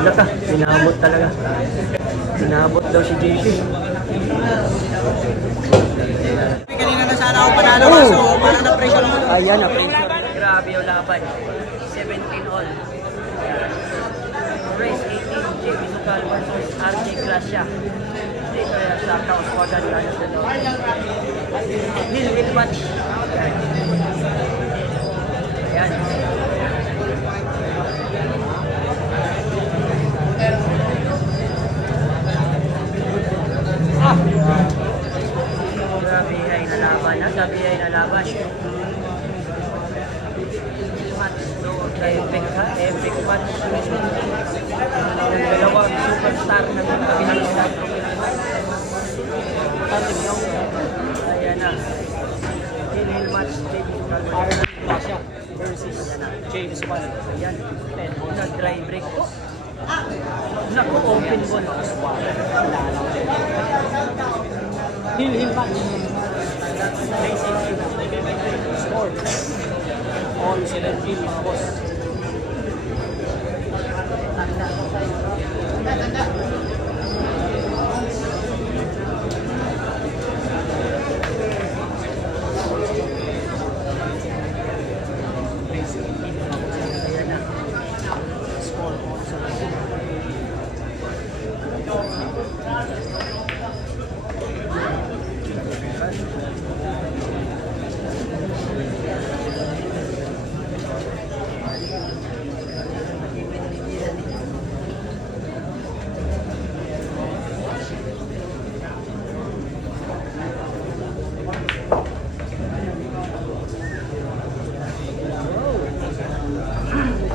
Laka, pinabot talaga. Pinabot daw si JP. Kanina na sana ako panalo kaso parang na-pressure ako. Ayan, na-pressure. Grabe yung laban. 17 all. Race 18, JP Sukal versus RJ Gracia. Dito yan sa Kauswagan Lanos na doon. Nil-win match. Ayan. Grabe ay nalaban na. Sabi ay nalaban. Match doon kay Becca. Epic match. Ang dalawang superstar na kabilang sila. Ayan na. Hill match. Gracia versus James Wan. Ayan. Nag-dry break. Naku, open ball. Hill match. Score. All 17 mga boss.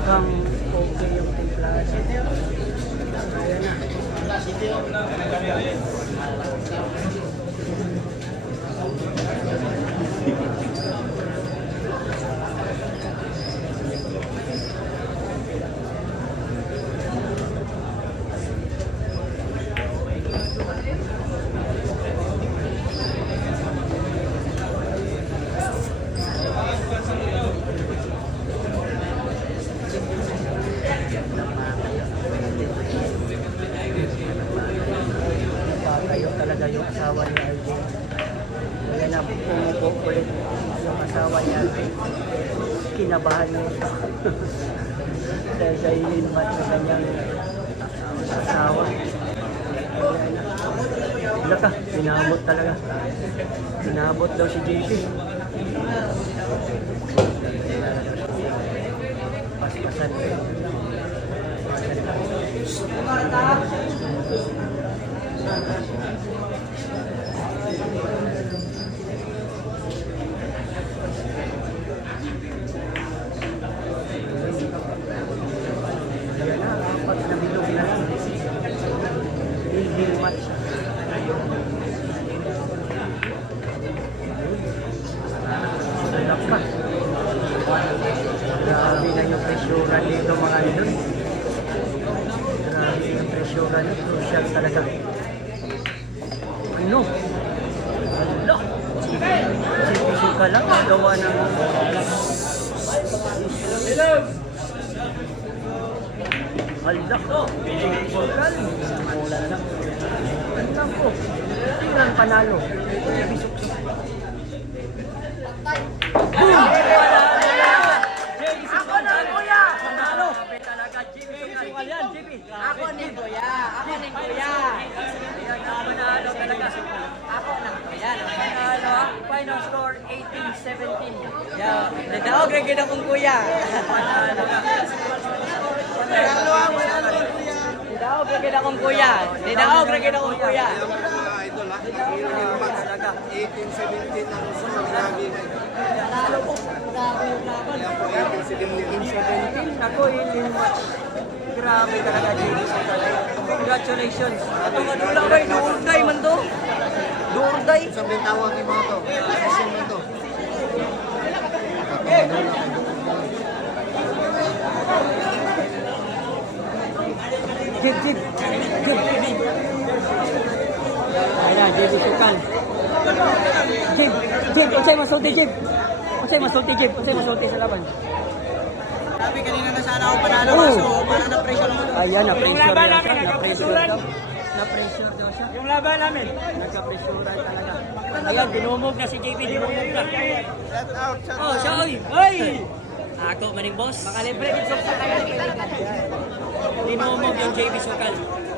Mukhang okay yung templado. Ayan na. Kayo talaga yung asawa ni RJ. Kaya na pumupo ulit yung asawa ni RJ. Kinabahan niya ito. Dahil sa ilinmat ng kanyang asawa. Laka, pinabot talaga. Pinabot daw si JP. Paspasan. Ayan na, apat na bilog na lang. Hill match. Laka. Grabe na yung presyuran dito mga idol. Grabe yung presyuran. Crucial talaga. Ano? Hala! Sipisi ka lang. Gawa ng... Hala! Sipol. Tingnan ko. Tingnan panalo. Bisok-sok. Boom! Ako na kuya! Panalo! Talaga, Jimmy Sukal yan, Jimmy. Ako ni kuya. Ako ni kuya. Panalo talaga. Ako na kuya. Panalo, final score 18-17. Yo, nadaog ra gid akong kuya. Panalo ka. Nadaog ra gid akong kuya. Nadaog ra gid akong kuya. Talaga. 18-17 ang score. Grabe. Panalo ko. Grabe yung laban. 18-17. Ako, yung match. Grabe talaga, Jimmy Sukal. Congratulations. Atong adula kay Duurday man to. Duurday. Isang bintawang yung mga to. Decision mo to. Jib. Ayan na, Jimmy Sukal. Jib. Unsay masulti, Jib? Unsay masulti sa laban? Sabi kanina na sana ako panalo kaso parang pressure lang. Ayan, na-pressure Yung laban yan. namin, Na-pressure nagkapresuran. daw. Na-pressure daw siya. Yung laban namin. Nagka-pressurean talaga. Ayan, dinumog na si JB, dinumog na. Shout out, shout Oh, out. siya, oy! Oy! Ako maning boss. Makalibre din sa kaya. Dinumog yung JB Sokal.